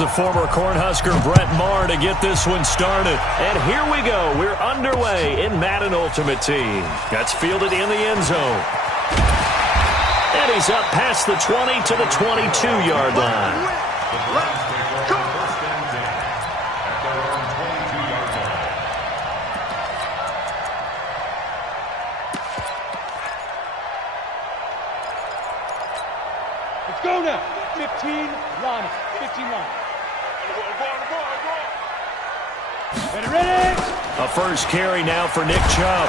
the former Cornhusker Brett Maher to get this one started. And here we go. We're underway in Madden Ultimate Team. That's fielded in the end zone. And he's up past the 20 to the 22-yard line. Let's go now. 15 line. 15 line. Ready. A first carry now for Nick Chubb.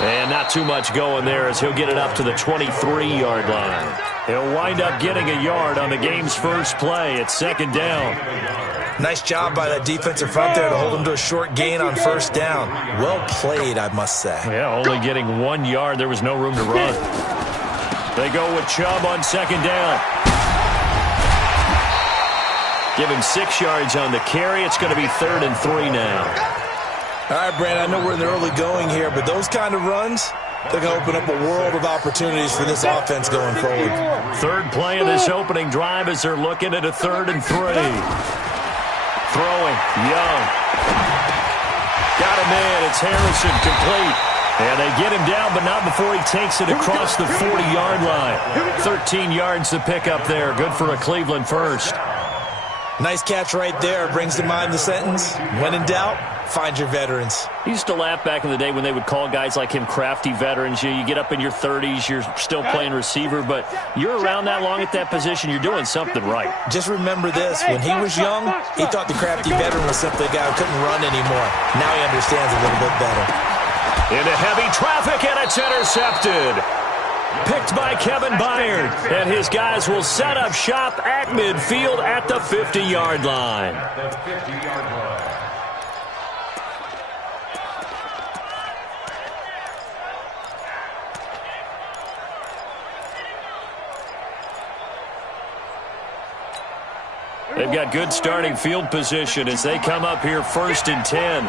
And not too much going there as he'll get it up to the 23-yard line. He'll wind up getting a yard on the game's first play. It's second down. Nice job by that defensive front there to hold him to a short gain on first down. Well played, I must say. Yeah, only getting 1 yard. There was no room to run. They go with Chubb on second down. Give him 6 yards on the carry. It's going to be 3rd and 3 now. All right, Brandon, I know we're in the early going here, but those kind of runs, they're going to open up a world of opportunities for this offense going forward. Third play of this opening drive as they're looking at a 3rd and 3. Throwing, Young. Got him in. It's Harrison, complete. And they get him down, but not before he takes it across the 40-yard line. 13 yards to pick up there. Good for a Cleveland first. Nice catch right there. Brings to mind the sentence, when in doubt, find your veterans. I used to laugh back in the day when they would call guys like him crafty veterans. You get up in your 30s, you're still playing receiver, but you're around that long at that position, you're doing something right. Just remember this. When he was young, he thought the crafty veteran was simply a guy who couldn't run anymore. Now he understands a little bit better. Into heavy traffic, and it's intercepted. Picked by Kevin Byard, and his guys will set up shop at midfield at the 50-yard line. They've got good starting field position as they come up here 1st and 10.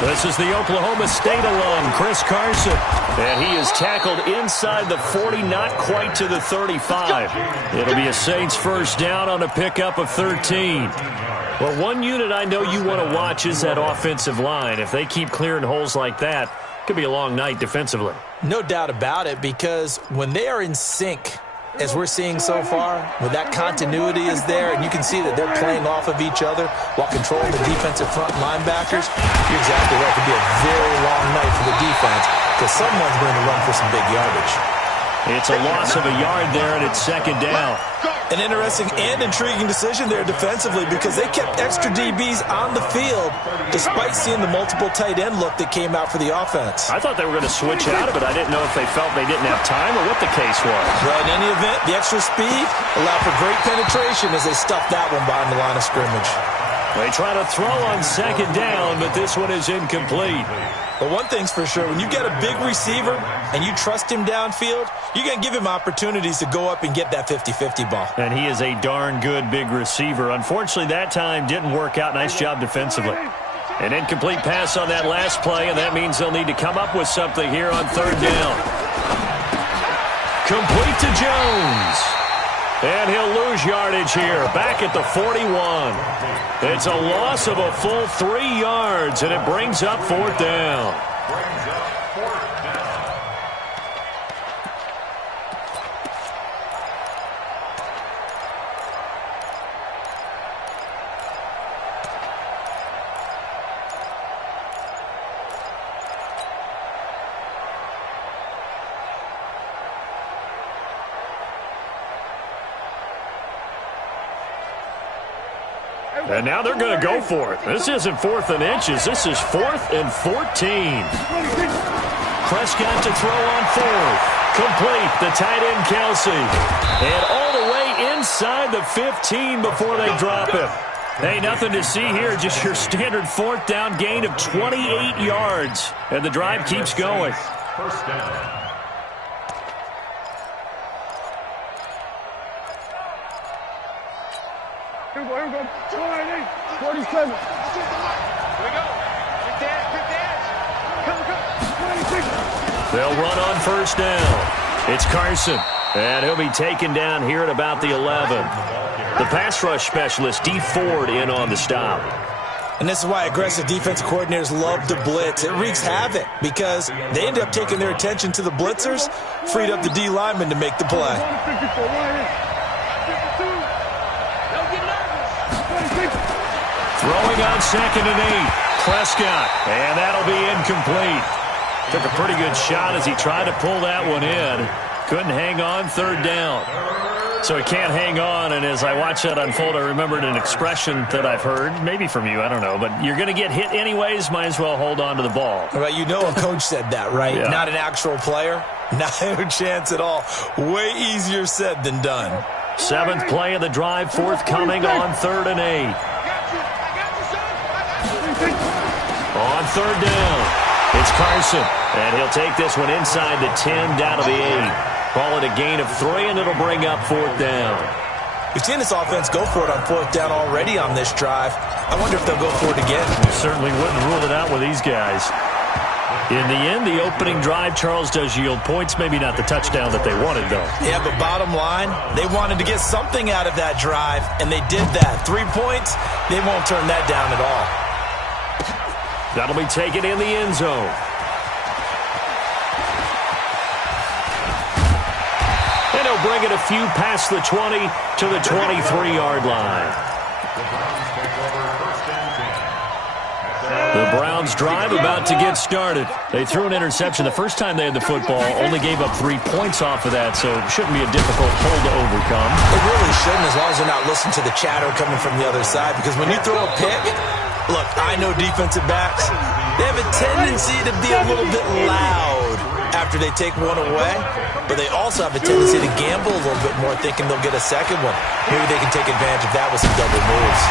This is the Oklahoma State alum, Chris Carson. And he is tackled inside the 40, not quite to the 35. It'll be a Saints first down on a pickup of 13. Well, one unit I know you want to watch is that offensive line. If they keep clearing holes like that, it could be a long night defensively. No doubt about it, because when they are in sync, as we're seeing so far, when that continuity is there, and you can see that they're playing off of each other while controlling the defensive front linebackers, you're exactly right. It could be a very long night for the defense because someone's going to run for some big yardage. It's a loss of a yard there, and it's second down. An interesting and intriguing decision there defensively because they kept extra DBs on the field despite seeing the multiple tight end look that came out for the offense. I thought they were going to switch out of it. I didn't know if they felt they didn't have time or what the case was. Well, in any event, the extra speed allowed for great penetration as they stuffed that one behind the line of scrimmage. They try to throw on second down, but this one is incomplete. But one thing's for sure, when you get a big receiver and you trust him downfield, you're going to give him opportunities to go up and get that 50-50 ball. And he is a darn good big receiver. Unfortunately, that time didn't work out. Nice job defensively. An incomplete pass on that last play, and that means they'll need to come up with something here on 3rd down. Complete to Jones. And he'll lose yardage here, back at the 41. It's a loss of a full 3 yards, and it brings up 4th down. And now they're going to go for it. This isn't 4th and inches. This is 4th and 14. Prescott to throw on 4th. Complete. The tight end, Kelsey. And all the way inside the 15 before they drop him. Hey, nothing to see here. Just your standard 4th down gain of 28 yards. And the drive keeps going. First down. Here we go. 47. Here we go. Good dance. Come. 26. They'll run on first down. It's Carson. And he'll be taken down here at about the 11. The pass rush specialist, Dee Ford, in on the stop. And this is why aggressive defensive coordinators love to blitz. It wreaks havoc because they end up taking their attention to the blitzers, freed up the D lineman to make the play. Throwing on 2nd and 8. Prescott, and that'll be incomplete. Took a pretty good shot as he tried to pull that one in. Couldn't hang on, 3rd down. So he can't hang on, and as I watched that unfold, I remembered an expression that I've heard, maybe from you, I don't know, but you're going to get hit anyways, might as well hold on to the ball. Right, you know a coach said that, right? Yeah. Not an actual player. Not a chance at all. Way easier said than done. 7th play of the drive, forthcoming on 3rd and 8. On 3rd down, it's Carson, and he'll take this one inside the 10, down to the 8. Call it a gain of 3, and it'll bring up 4th down. We've seen this offense go for it on 4th down already on this drive. I wonder if they'll go for it again. You certainly wouldn't rule it out with these guys. In the end, the opening drive, Charles, does yield points. Maybe not the touchdown that they wanted, though. Yeah, but bottom line, they wanted to get something out of that drive, and they did that. 3 points, they won't turn that down at all. That'll be taken in the end zone. And he'll bring it a few past the 20 to the 23-yard line. The Browns drive about to get started. They threw an interception the first time they had the football, only gave up 3 points off of that, so it shouldn't be a difficult hole to overcome. It really shouldn't, as long as they're not listening to the chatter coming from the other side, because when you throw a pick, look, I know defensive backs, they have a tendency to be a little bit loud after they take one away, but they also have a tendency to gamble a little bit more, thinking they'll get a second one. Maybe they can take advantage of that with some double moves.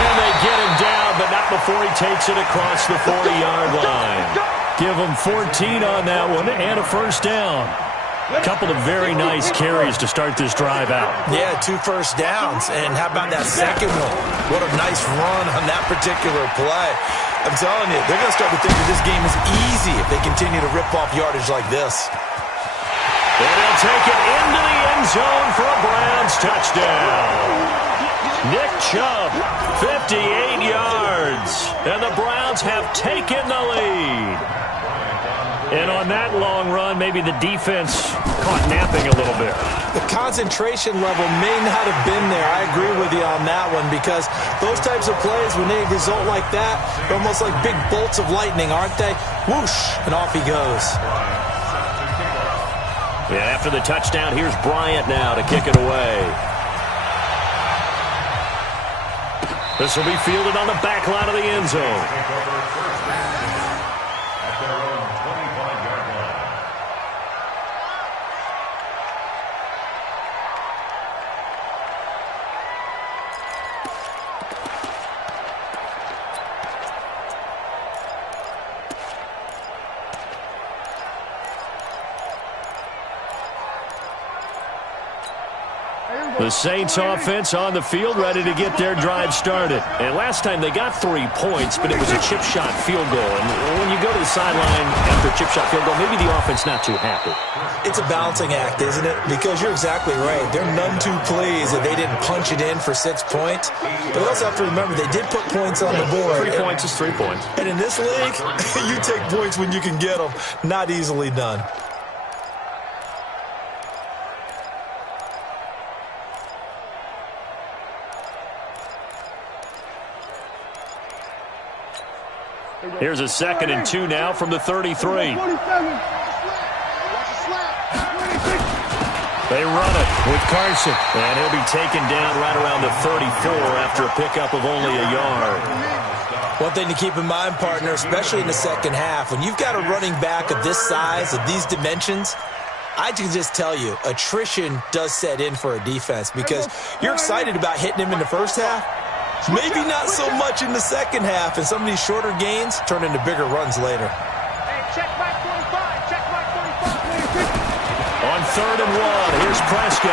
And they get him down, but not before he takes it across the 40-yard line. Give him 14 on that one and a first down. A couple of very nice carries to start this drive out. Yeah, 2 first downs. And how about that second one? What a nice run on that particular play. I'm telling you, they're going to start to think that this game is easy if they continue to rip off yardage like this. And they'll take it into the end zone for a Browns touchdown. Nick Chubb, 58 yards. And the Browns have taken the lead. And on that long run, maybe the defense caught napping a little bit. The concentration level may not have been there. I agree with you on that one, because those types of plays, when they result like that, they're almost like big bolts of lightning, aren't they? Whoosh, and off he goes. Yeah, after the touchdown, here's Bryant now to kick it away. This will be fielded on the back line of the end zone. The Saints offense on the field, ready to get their drive started. And last time they got 3 points, but it was a chip shot field goal. And when you go to the sideline after a chip shot field goal, maybe the offense not too happy. It's a balancing act, isn't it? Because you're exactly right. They're none too pleased that they didn't punch it in for 6 points. But they also have to remember they did put points on the board. 3 points is 3 points. And in this league, you take points when you can get them. Not easily done. Here's a 2nd and 2 now from the 33. They run it with Carson. And he'll be taken down right around the 34 after a pickup of only a yard. One thing to keep in mind, partner, especially in the second half, when you've got a running back of this size, of these dimensions, I can just tell you, attrition does set in for a defense, because you're excited about hitting him in the first half. Maybe not so much in the second half, and some of these shorter gains turn into bigger runs later. Hey, check back 45, check back 45. On 3rd and 1, here's Prescott.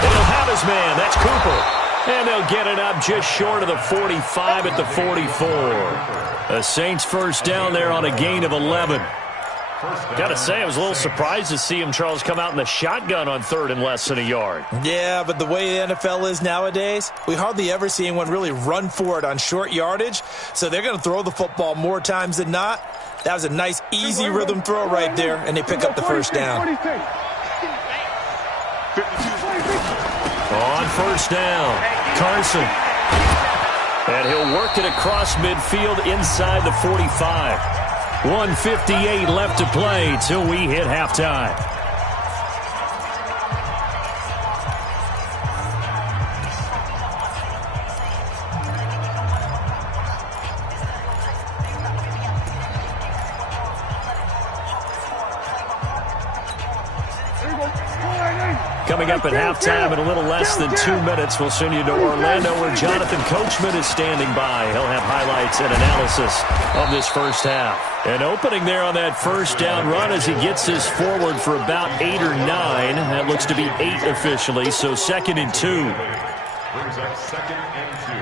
And he'll have his man, that's Cooper. And they'll get it up just short of the 45 at the 44. The Saints first down there on a gain of 11. Got to say, I was a little surprised to see him, Charles, come out in the shotgun on third and less than a yard. Yeah, but the way the NFL is nowadays, we hardly ever see anyone really run for it on short yardage. So they're going to throw the football more times than not. That was a nice, easy rhythm throw right there, and they pick up the first down. On first down, Carson. And he'll work it across midfield inside the 45. 1:58 left to play till we hit halftime. Coming up at halftime in a little less than 2 minutes, we'll send you to Orlando where Jonathan Coachman is standing by. He'll have highlights and analysis of this first half. And opening there on that first down run as he gets this forward for about 8 or 9. That looks to be 8 officially, so 2nd and 2. Brings up 2nd and 2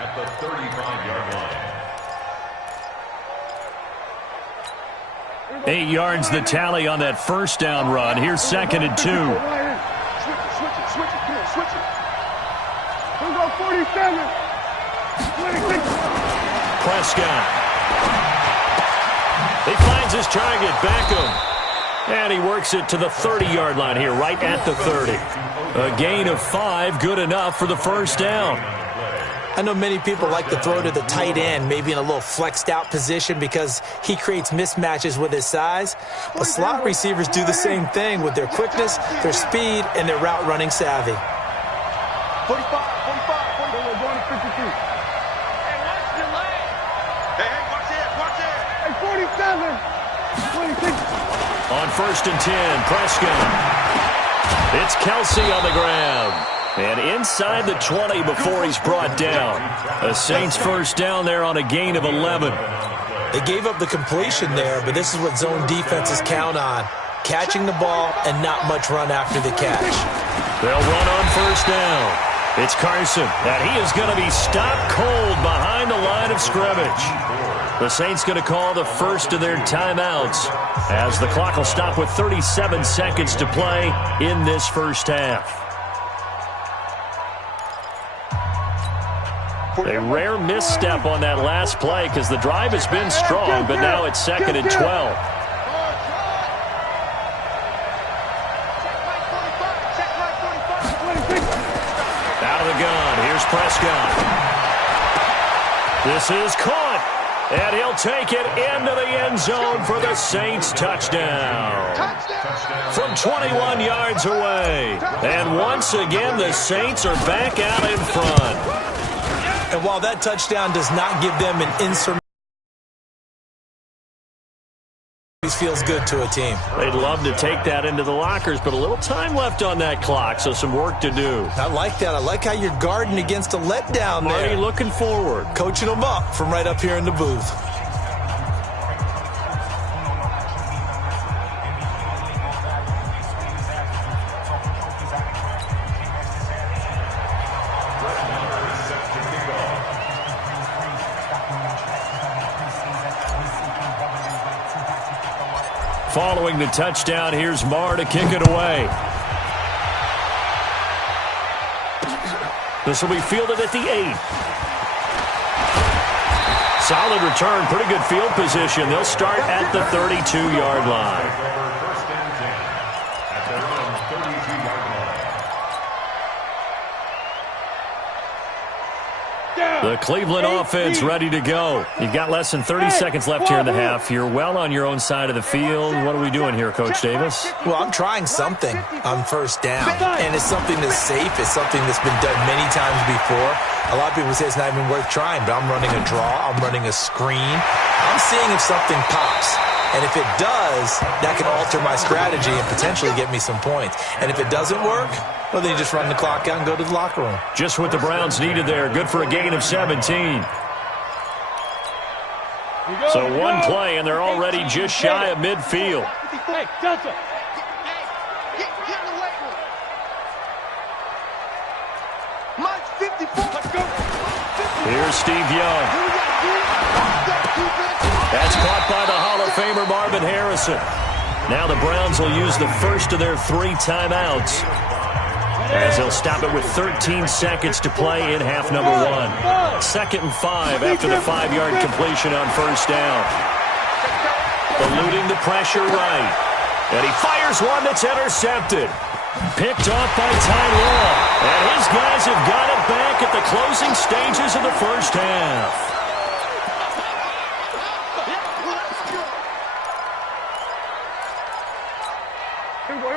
at the 35-yard line. 8 yards the tally on that first down run. Here's 2nd and 2. Switch it. We'll go 47. 26. Prescott. He finds his target, Beckham. And he works it to the 30-yard line here, right at the 30. A gain of 5, good enough for the first down. I know many people like to throw to the tight end, maybe in a little flexed out position because he creates mismatches with his size. But slot receivers do the same thing with their quickness, their speed, and their route running savvy. 45, 45, we're going to 53. Hey, watch the lane. Hey, watch it. Hey, 47, 26. On 1st and 10, Prescott. It's Kelsey on the ground. And inside the 20 before he's brought down. A Saints first down there on a gain of 11. They gave up the completion there, but this is what zone defenses count on. Catching the ball and not much run after the catch. They'll run on first down. It's Carson, and he is going to be stopped cold behind the line of scrimmage. The Saints going to call the first of their timeouts as the clock will stop with 37 seconds to play in this first half. A rare misstep on that last play because the drive has been strong, but now it's 2nd and 12. Out of the gun, here's Prescott. This is caught, and he'll take it into the end zone for the Saints touchdown. From 21 yards away. And once again, the Saints are back out in front. And while that touchdown does not give them an insurmountable, it feels good to a team. They'd love to take that into the lockers, but a little time left on that clock, so some work to do. I like that. I like how you're guarding against a letdown there. Already looking forward. Coaching them up from right up here in the booth. Following the touchdown, here's Marr to kick it away. This will be fielded at the 8. Solid return, pretty good field position. They'll start at the 32-yard line. First and 10 at their own 32-yard line. The Cleveland offense ready to go. You've got less than 30 seconds left here in the half. You're well on your own side of the field. What are we doing here, Coach Davis? Well, I'm trying something on first down, and it's something that's safe. It's something that's been done many times before. A lot of people say it's not even worth trying, but I'm running a draw. I'm running a screen. I'm seeing if something pops. And if it does, that can alter my strategy and potentially get me some points. And if it doesn't work, well, then you just run the clock out and go to the locker room. Just what the Browns needed there. Good for a gain of 17. So one play, and they're already just shy of midfield. Hey, Delta. Mine's 54. Let's go. Here's Steve Young. That's caught by the Hall of Famer Marvin Harrison. Now the Browns will use the first of their 3 timeouts, as they'll stop it with 13 seconds to play in half number 1. 2nd and 5 after the 5-yard completion on first down. Eluding the pressure right. And he fires one that's intercepted. Picked off by Ty Law. And his guys have got it back at the closing stages of the first half.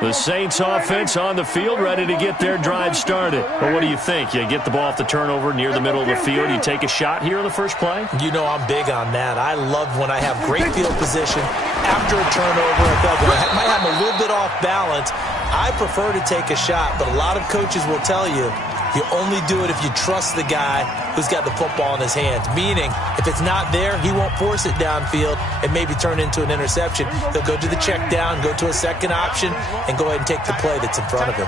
The Saints offense on the field, ready to get their drive started. But what do you think? You get the ball off the turnover near the middle of the field, you take a shot here on the first play? You know I'm big on that. I love when I have great field position after a turnover. I feel like I might have a little bit off balance. I prefer to take a shot, but a lot of coaches will tell you, you only do it if you trust the guy who's got the football in his hands. Meaning, if it's not there, he won't force it downfield and maybe turn into an interception. He'll go to the check down, go to a second option, and go ahead and take the play that's in front of him.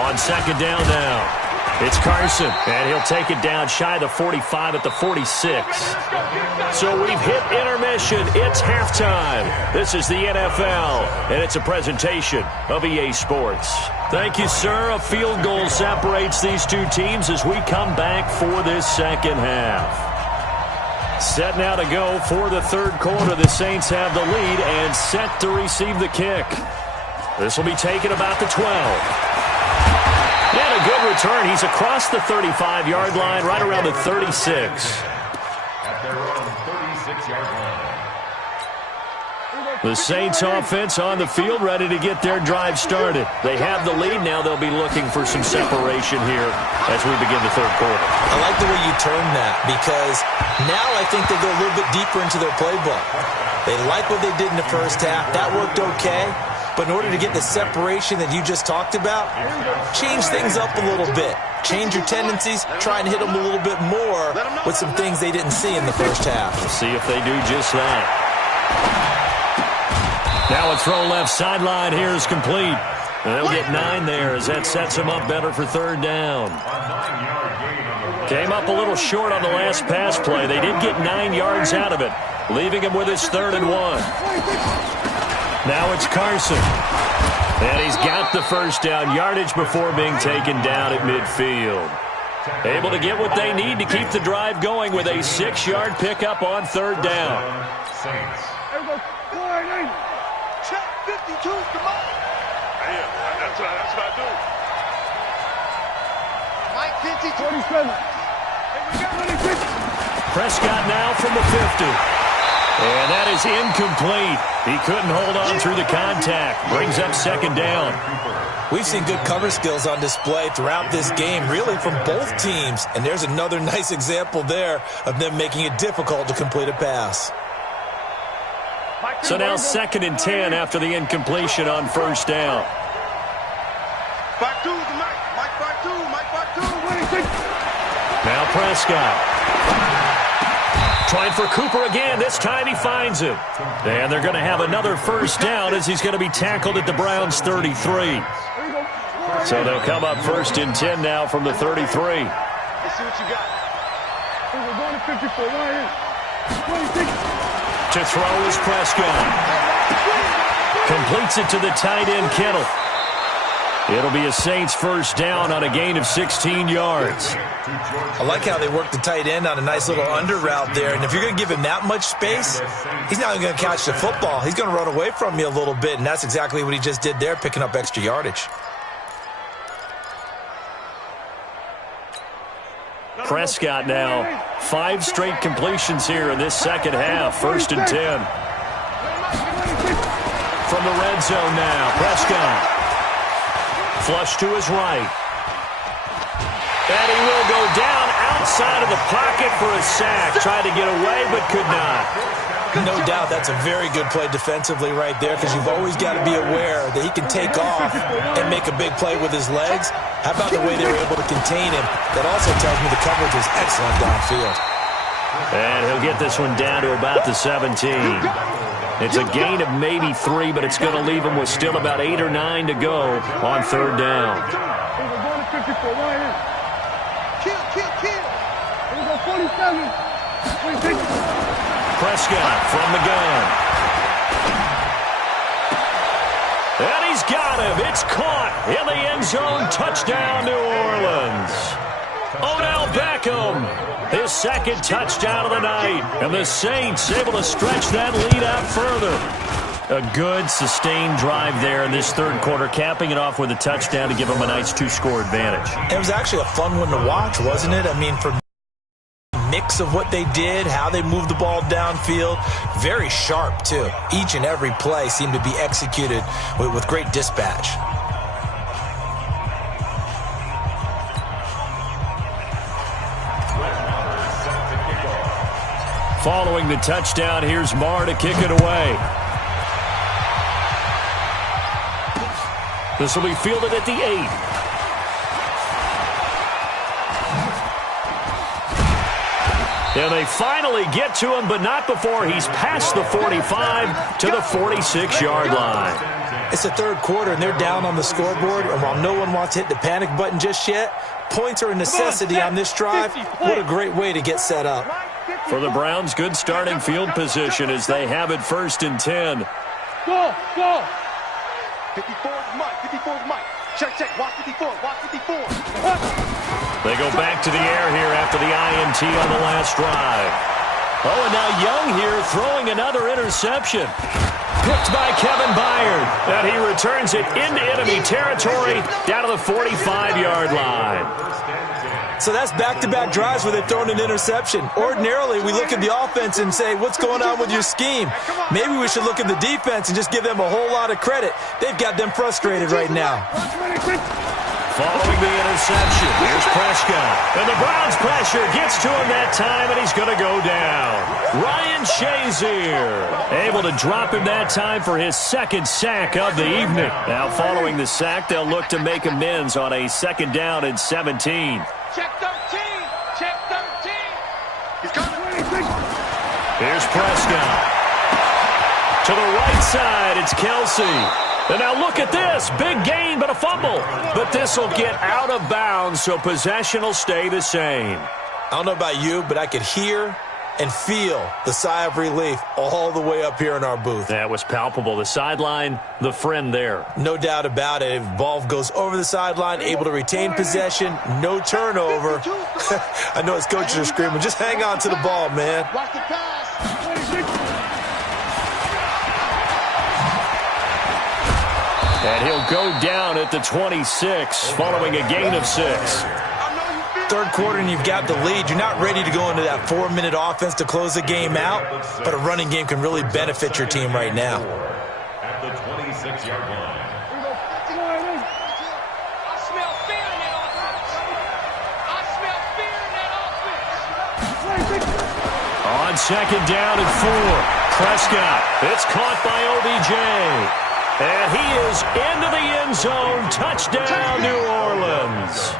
On second down now, it's Carson, and he'll take it down shy of the 45 at the 46. So we've hit intermission. It's halftime. This is the NFL, and it's a presentation of EA Sports. Thank you, sir. A field goal separates these two teams as we come back for this second half. Set now to go for the third quarter. The Saints have the lead and set to receive the kick. This will be taken about the 12. And a good return. He's across the 35-yard line, right around the 36. At their own 36-yard line. The Saints offense on the field, ready to get their drive started. They have the lead. Now they'll be looking for some separation here as we begin the third quarter. I like the way you turn that, because now I think they go a little bit deeper into their playbook. They like what they did in the first half. That worked okay. But in order to get the separation that you just talked about, change things up a little bit. Change your tendencies, try and hit them a little bit more with some things they didn't see in the first half. We'll see if they do just that. Now a throw left sideline here is complete. They'll get 9 there as that sets them up better for third down. Came up a little short on the last pass play. They did get 9 yards out of it, leaving him with his 3rd and 1. Now it's Carson. And he's got the first down yardage before being taken down at midfield. Able to get what they need to keep the drive going with a 6-yard pickup on third down. Saints. Check 52, come on. That's what I do. Mike 50, 27. Prescott now from the 50. And that is incomplete. He couldn't hold on through the contact. Brings up second down. We've seen good cover skills on display throughout this game, really from both teams. And there's another nice example there of them making it difficult to complete a pass. So now 2nd and 10 after the incompletion on first down. Back two, Mike back two. Now Prescott. Trying for Cooper again. This time he finds him. And they're going to have another first down as he's going to be tackled at the Browns' 33. So they'll come up 1st and 10 now from the 33. Let's see what you got. To throw is Prescott. Completes it to the tight end, Kittle. It'll be a Saints first down on a gain of 16 yards. I like how they work the tight end on a nice little under route there. And if you're going to give him that much space, he's not even going to catch the football. He's going to run away from you a little bit, and that's exactly what he just did there, picking up extra yardage. Prescott now, 5 straight completions here in this second half, 1st and 10. From the red zone now, Prescott. Flush to his right. And he will go down outside of the pocket for a sack. Tried to get away, but could not. No doubt that's a very good play defensively right there, because you've always got to be aware that he can take off and make a big play with his legs. How about the way they were able to contain him? That also tells me the coverage was excellent downfield. And he'll get this one down to about the 17. It's a gain of maybe 3, but it's going to leave him with still about 8 or 9 to go on third down. Prescott from the gun. And he's got him. It's caught in the end zone. Touchdown, New Orleans. Odell Beckham, his second touchdown of the night. And the Saints able to stretch that lead out further. A good, sustained drive there in this third quarter, capping it off with a touchdown to give them a nice two-score advantage. It was actually a fun one to watch, wasn't it? I mean, for mix of what they did, how they moved the ball downfield, very sharp, too. Each and every play seemed to be executed with great dispatch. Following the touchdown, here's Marr to kick it away. This will be fielded at the 8. And they finally get to him, but not before he's past the 45 to the 46-yard line. It's the third quarter, and they're down on the scoreboard. And while no one wants to hit the panic button just yet, points are a necessity on this drive. What a great way to get set up. For the Browns, good starting field position as they have it 1st and 10. Go! 54 is Mike. 54 is Mike. Check. Watch 54. Watch 54. They go back to the air here after the INT on the last drive. Oh, and now Young here throwing another interception. Picked by Kevin Byard. And he returns it into enemy territory down to the 45-yard line. So that's back-to-back drives where they've thrown an interception. Ordinarily, we look at the offense and say, what's going on with your scheme? Maybe we should look at the defense and just give them a whole lot of credit. They've got them frustrated right now. Following the interception, here's Prescott. And the Browns' pressure gets to him that time, and he's going to go down. Ryan Shazier able to drop him that time for his second sack of the evening. Now, following the sack, they'll look to make amends on a 2nd down and 17. Check 13. Check 13. He's coming. Here's Prescott. To the right side, it's Kelsey. And now look at this. Big gain, but a fumble. But this will get out of bounds, so possession will stay the same. I don't know about you, but I could hear and feel the sigh of relief all the way up here in our booth. That was palpable. The sideline, the friend there. No doubt about it. If ball goes over the sideline, able to retain possession, no turnover. I know his coaches are screaming, just hang on to the ball, man. Watch the pass. And he'll go down at the 26, following a gain of 6. Third quarter and you've got the lead. You're not ready to go into that 4-minute offense to close the game out, but a running game can really benefit your team right now. At the 26-yard line. I smell fear in that offense. On 2nd down and 4, Prescott. It's caught by OBJ. And he is into the end zone. Touchdown, New Orleans.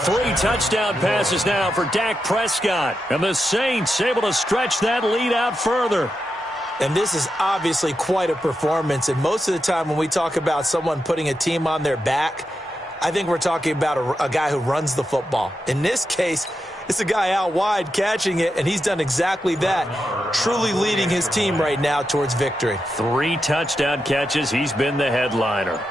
3 touchdown passes now for Dak Prescott. And the Saints able to stretch that lead out further. And this is obviously quite a performance. And most of the time when we talk about someone putting a team on their back, I think we're talking about a guy who runs the football. In this case, it's a guy out wide catching it, and he's done exactly that, truly leading his team right now towards victory. 3 touchdown catches. He's been the headliner.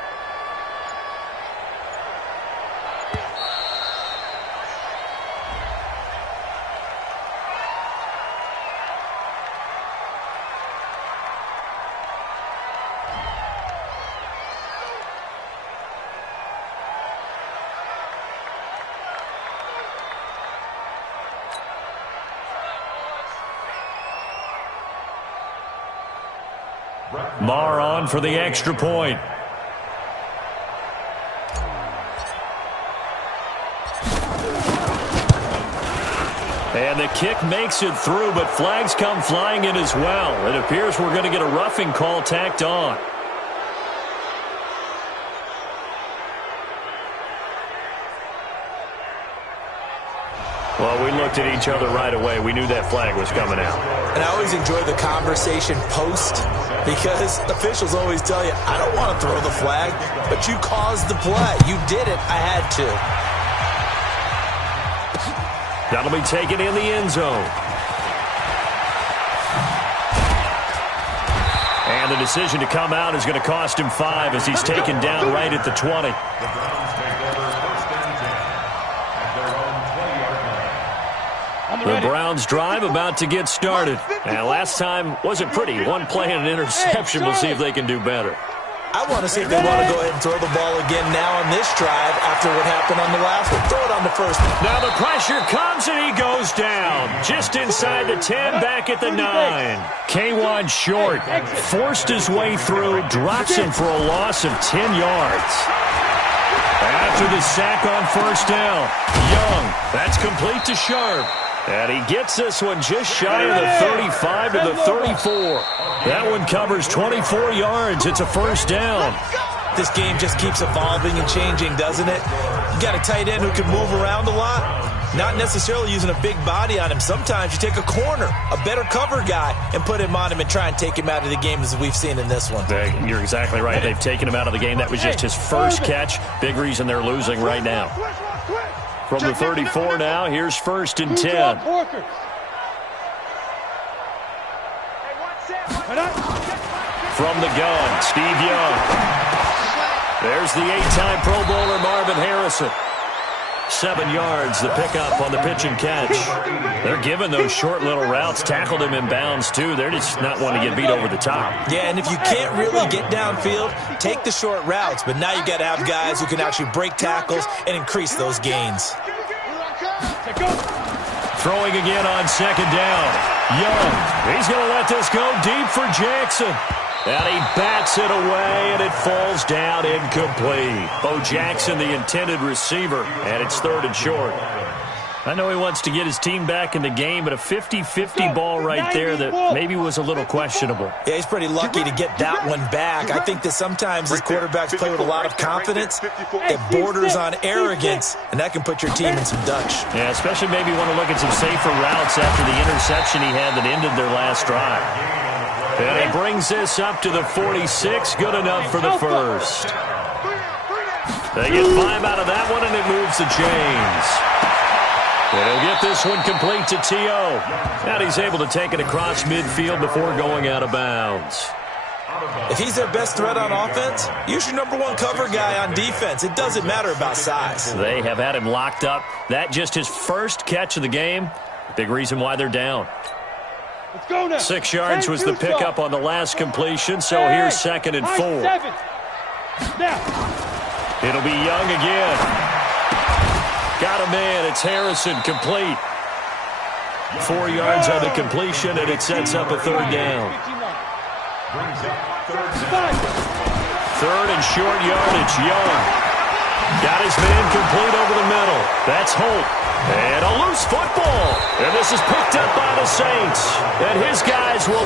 Marr on for the extra point. And the kick makes it through, but flags come flying in as well. It appears we're going to get a roughing call tacked on. Well, we looked at each other right away. We knew that flag was coming out. And I always enjoy the conversation post because officials always tell you, I don't want to throw the flag, but you caused the play. You did it. I had to. That'll be taken in the end zone. And the decision to come out is going to cost him 5 as he's taken down right at the 20. The Browns take over first and 10 at their own 20-yard line. The Browns drive about to get started. And last time wasn't pretty. One play and an interception. We'll see if they can do better. I want to see if they want to go ahead and throw the ball again now on this drive after what happened on the last one. Throw it on the first one. Now the pressure comes and he goes down. Just inside the 10, back at the 9. K'Wan Short forced his way through, drops him for a loss of 10 yards. After the sack on first down, Young, that's complete to Sharp. And he gets this one just shy of the 35 to the 34. That one covers 24 yards. It's a first down. This game just keeps evolving and changing, doesn't it? You got a tight end who can move around a lot, not necessarily using a big body on him. Sometimes you take a corner, a better cover guy, and put him on him and try and take him out of the game as we've seen in this one. You're exactly right. They've taken him out of the game. That was just his first catch. Big reason they're losing right now. From the 34 now, here's first and 10. From the gun, Steve Young. There's the 8-time Pro Bowler Marvin Harrison. 7 yards, the pickup on the pitch and catch. They're giving those short little routes. Tackled him in bounds, too. They're just not wanting to get beat over the top. Yeah, and if you can't really get downfield, take the short routes. But now you got to have guys who can actually break tackles and increase those gains. Throwing again on second down. Young, he's going to let this go deep for Jackson. And he bats it away, and it falls down incomplete. Bo Jackson, the intended receiver, and it's third and short. I know he wants to get his team back in the game, but a 50-50 ball right there that maybe was a little questionable. Yeah, he's pretty lucky to get that one back. I think that sometimes these quarterbacks play with a lot of confidence. It borders on arrogance, and that can put your team in some Dutch. Yeah, especially maybe want to look at some safer routes after the interception he had that ended their last drive. And it brings this up to the 46. Good enough for the first. They get 5 out of that one, and it moves the chains. They'll get this one complete to T.O. And he's able to take it across midfield before going out of bounds. If he's their best threat on offense, use your number 1 cover guy on defense. It doesn't matter about size. They have had him locked up. That just his first catch of the game. Big reason why they're down. 6 yards was the pickup on the last completion, so here's second and 4. It'll be Young again. Got a man. It's Harrison, complete. 4 yards on the completion, and it sets up a third down. Third and short yardage, Young. Got his man complete over the middle. That's Holt. And a loose football. And this is picked up by the Saints. And his guys will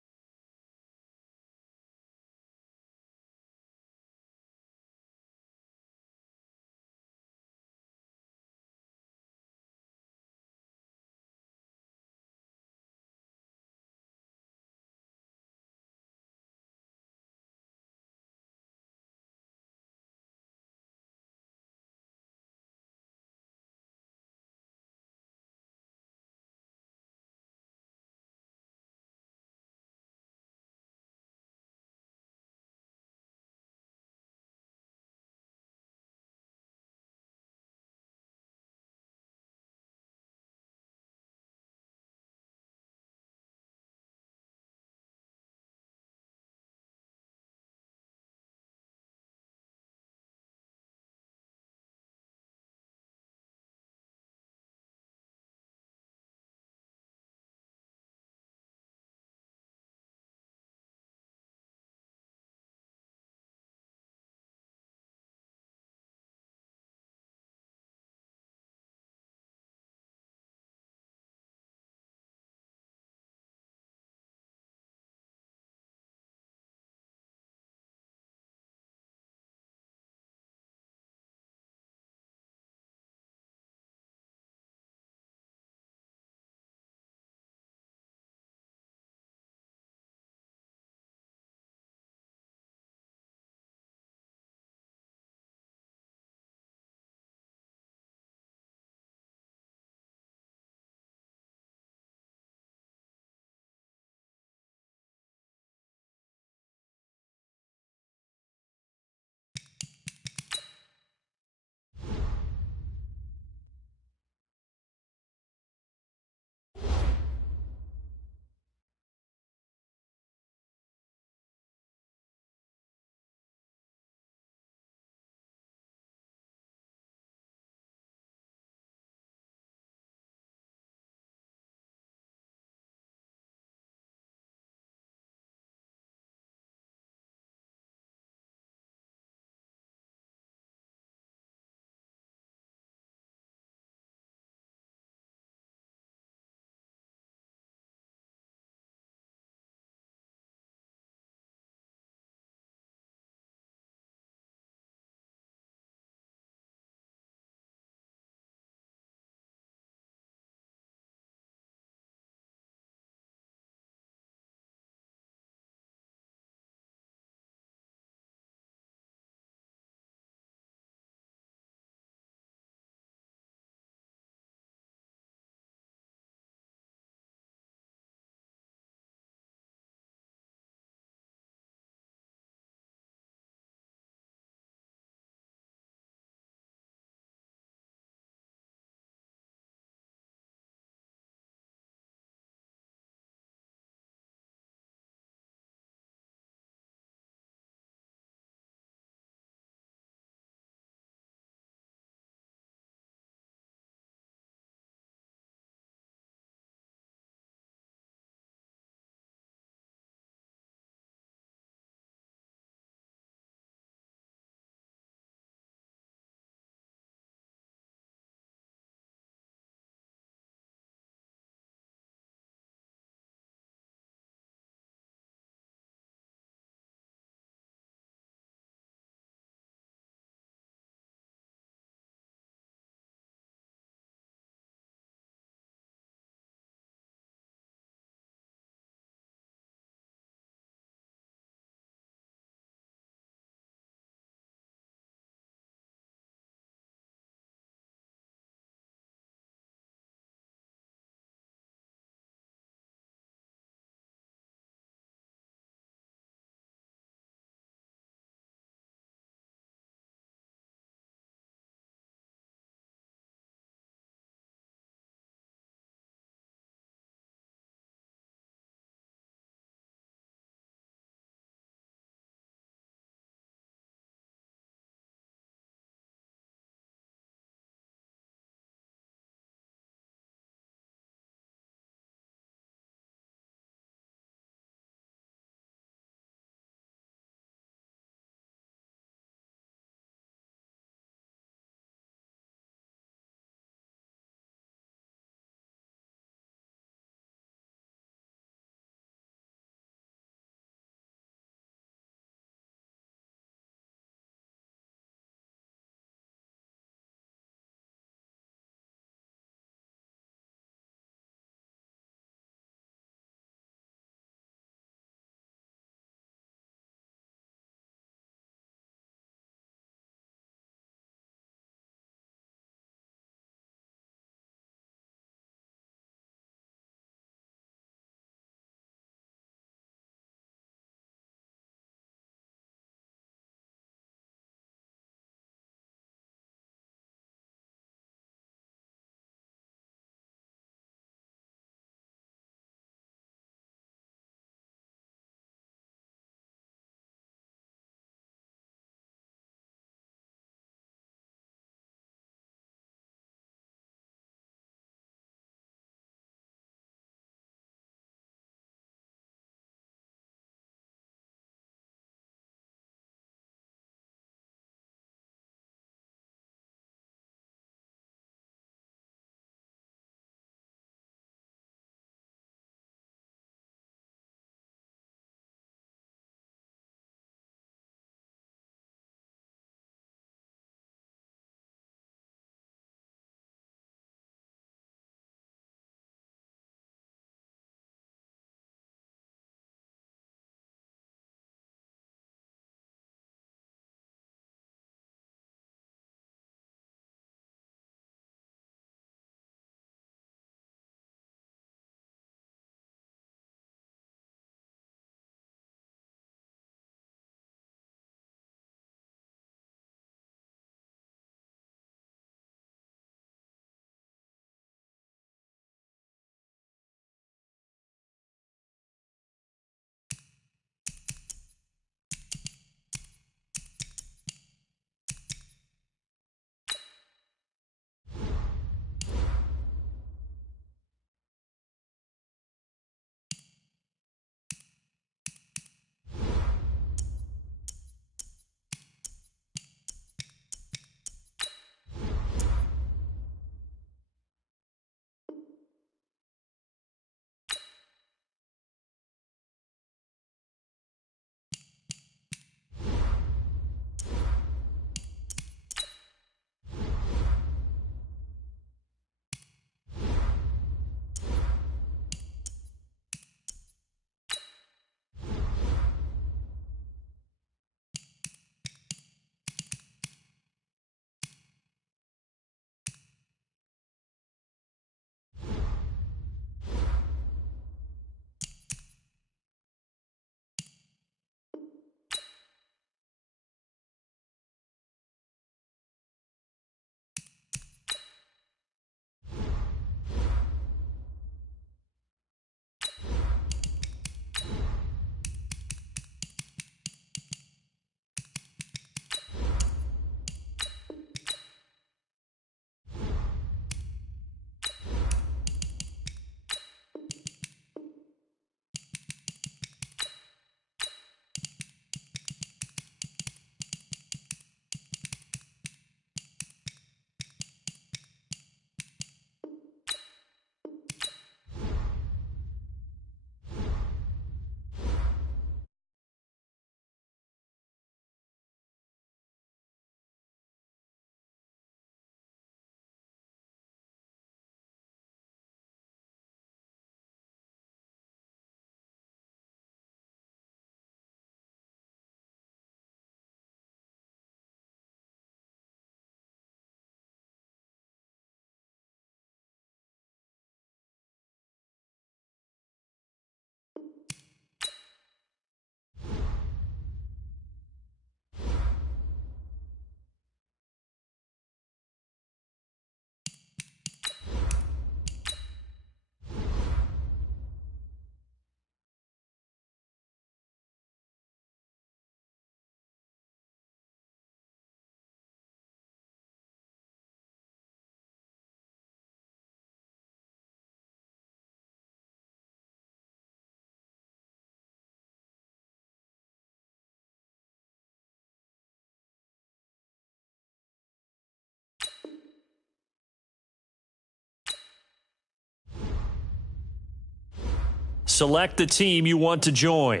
Select the team you want to join.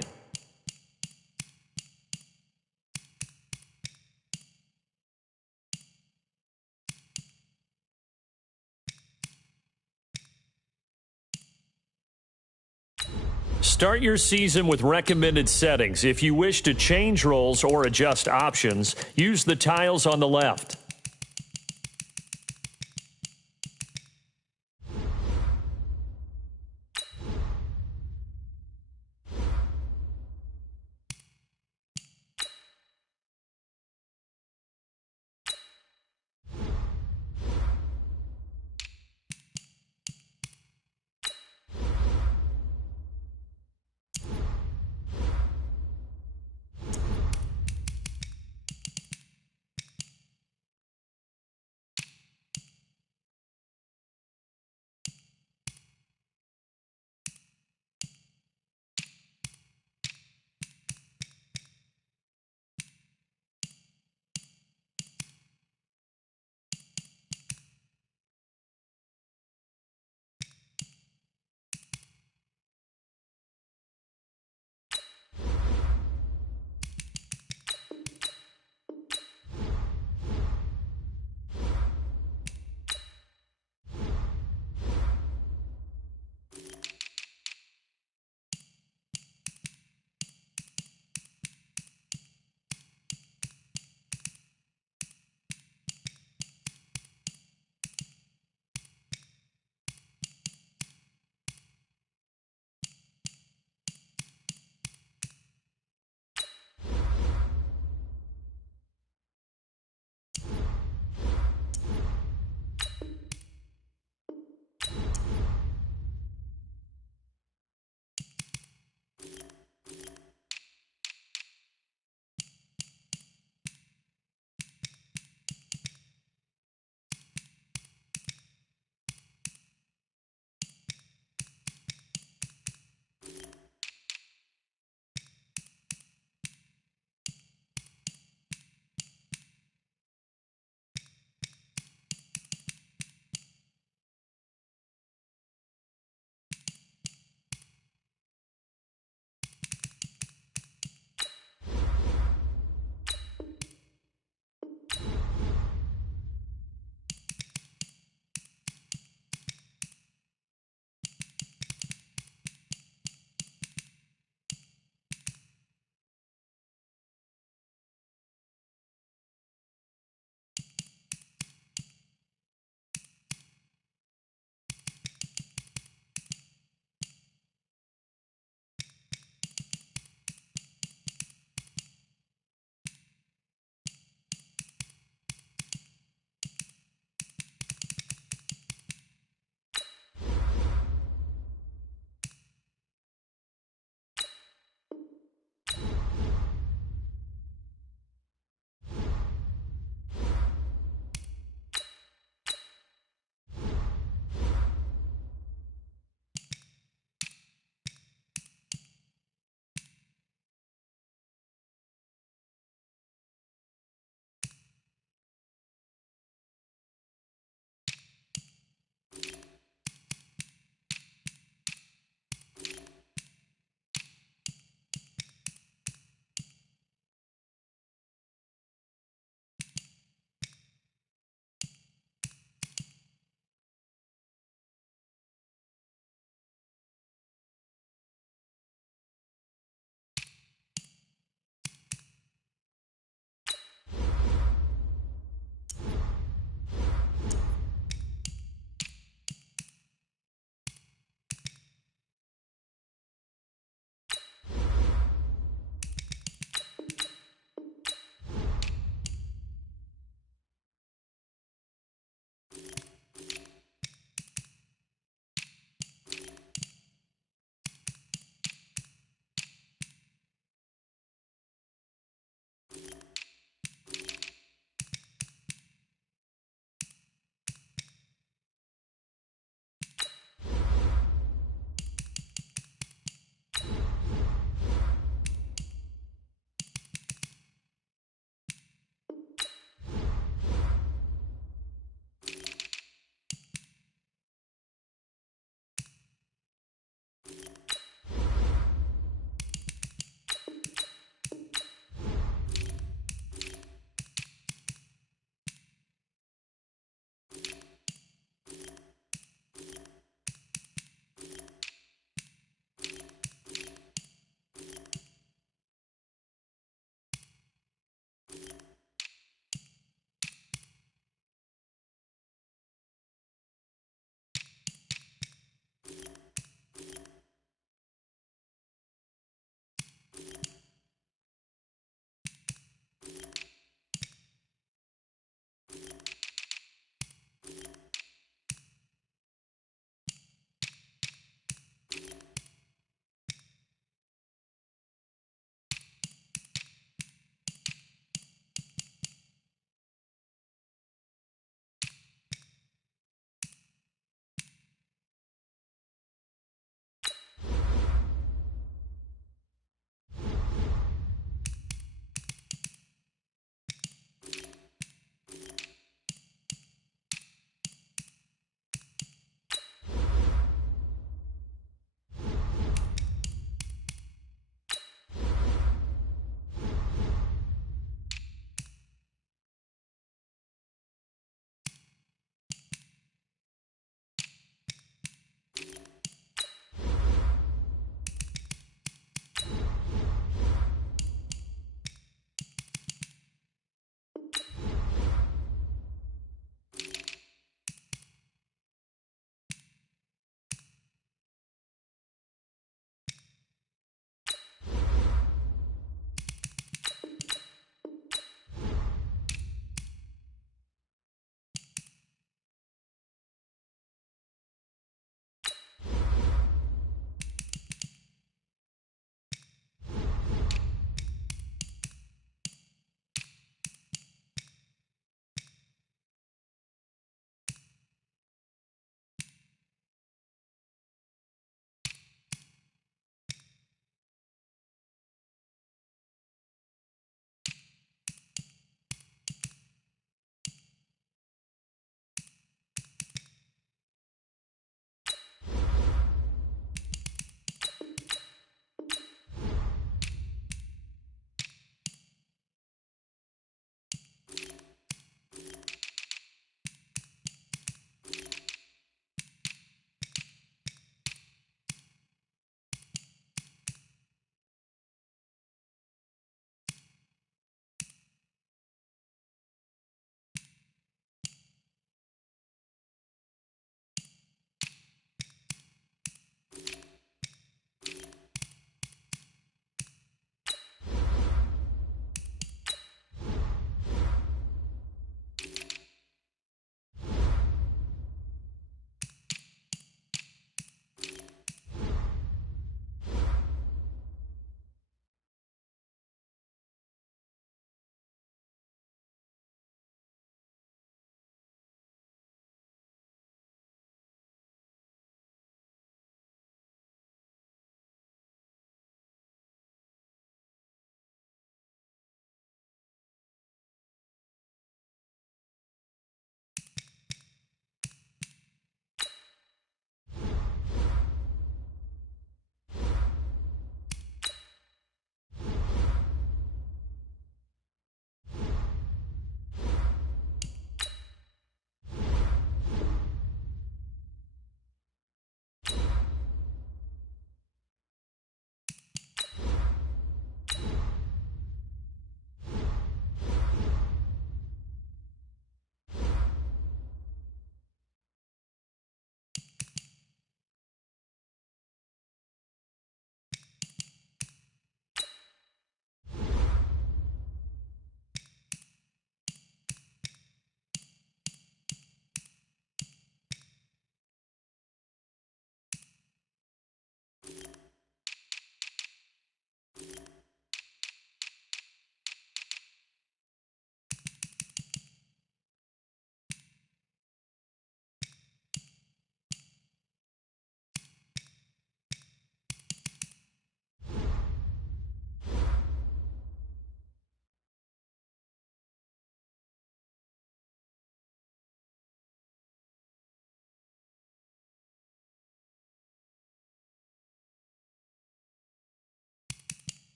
Start your season with recommended settings. If you wish to change roles or adjust options, use the tiles on the left.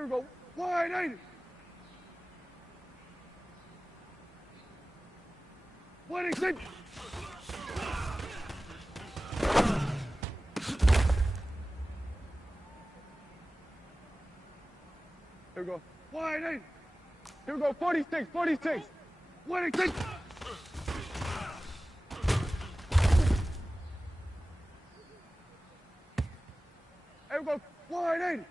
Here we go. Wide 80. 26. Here we go. Wide 80. Here we go. 46. 46. 26. Here we go. Wide 80.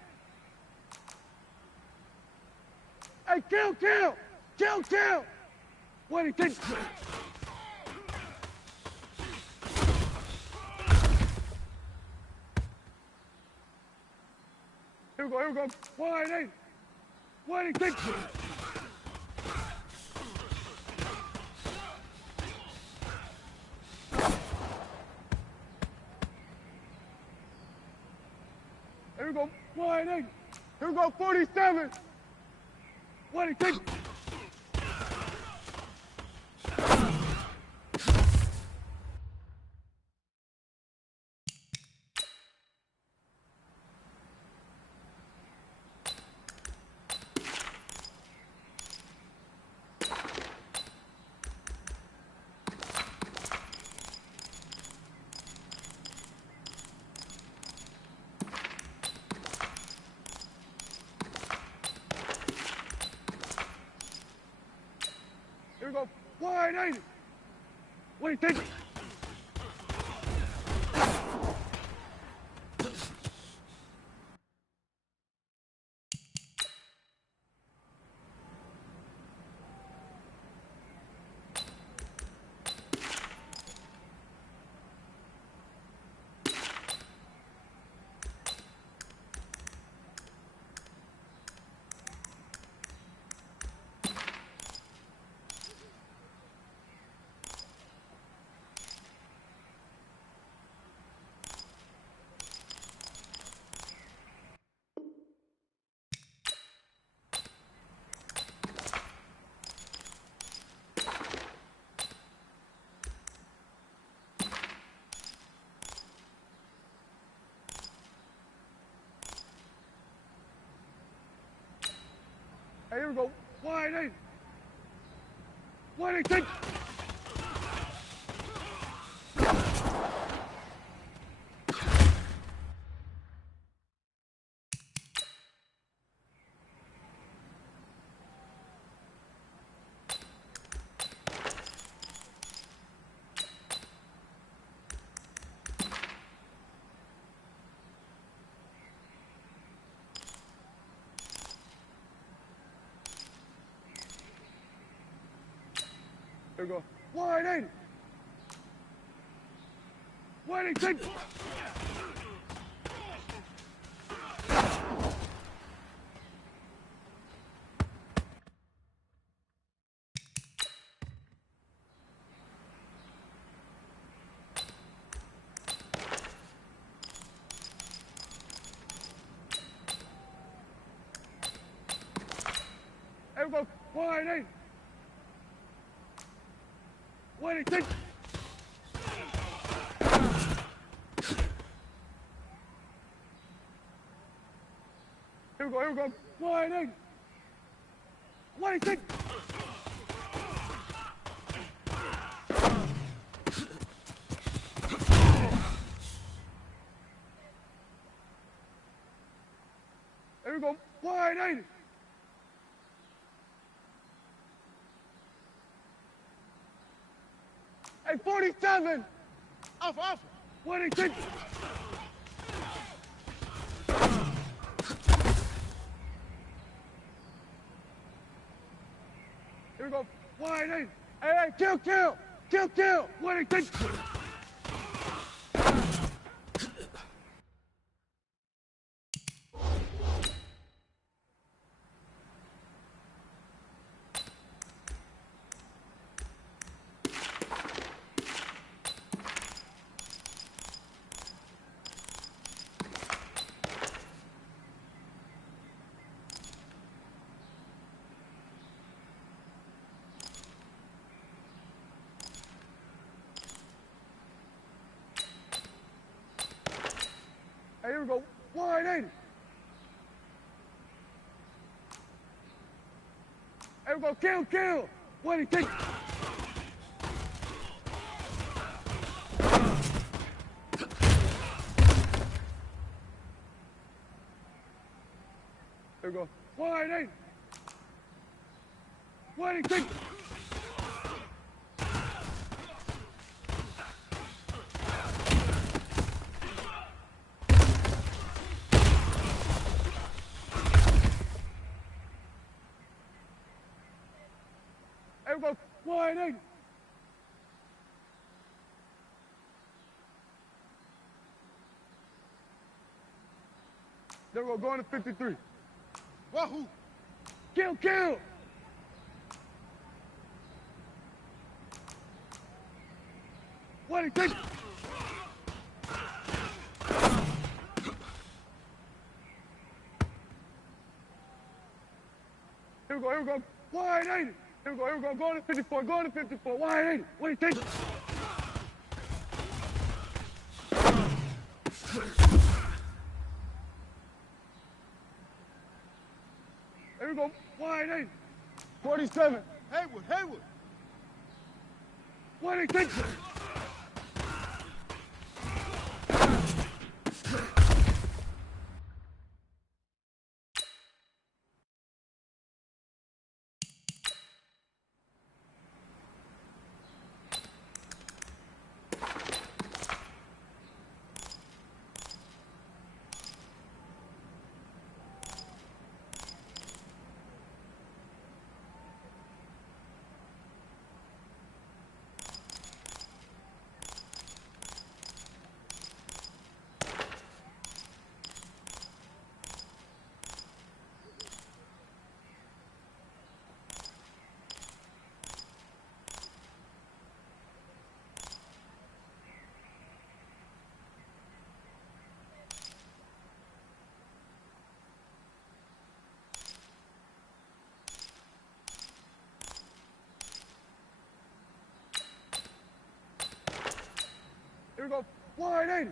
Hey, kill, kill. Kill, kill. 26. Here we go, here we go. Wide 8. 26. Here we go. Wide 8. Here we go. 47. 26. Here we go. Wide 80. Wait, take it. Hey, here we go. Wide 8. 26. Here we go. Wide 80. 26. Here we go. Wide 8. 26. Here we go, here we go. Wide 8. 26. Here we go. Wide 80. Hey, 47. Off. 26. Here we go. Wide 8. Hey, kill. 26. Hey, here we go. Wide 80. we go. Kill. 26. There we go. 180. 26. There we go. 180. There we go. Going to 53. Wahoo! Kill! 26. Here we go. 180. Here we go. Going to 54. 180. 26. Here we go. 180. 47. Haywood. 26. Here we go. 180.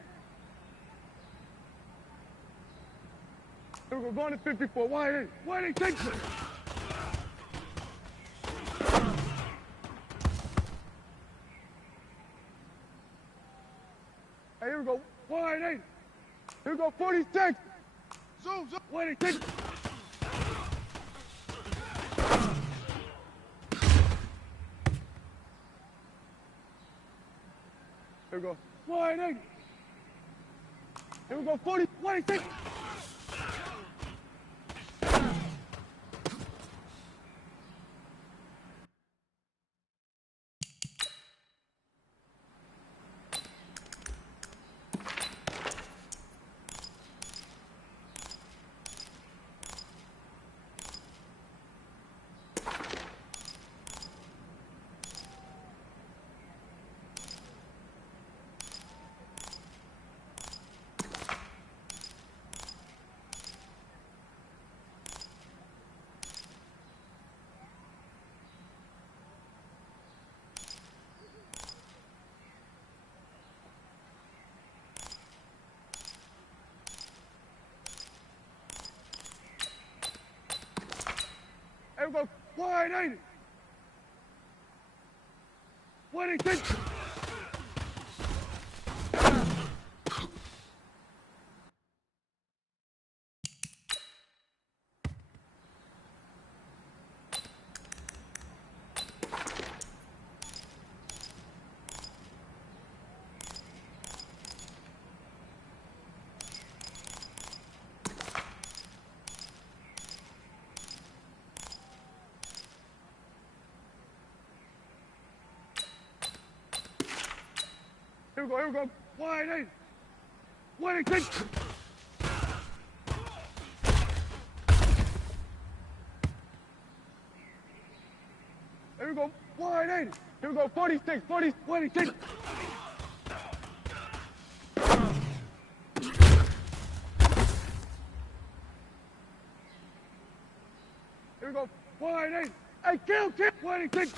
Here we go. Going to 54. 180. 186. Hey, here we go. 180. Here we go. 46. Zoom. 186. Here we go. 180. Here we go. 40. 26. Here we go. 180. 26. Here we go. 180. 26. Here we go. 180. Here we go. 46. 26. Here we go. 180. Hey, kill. 26.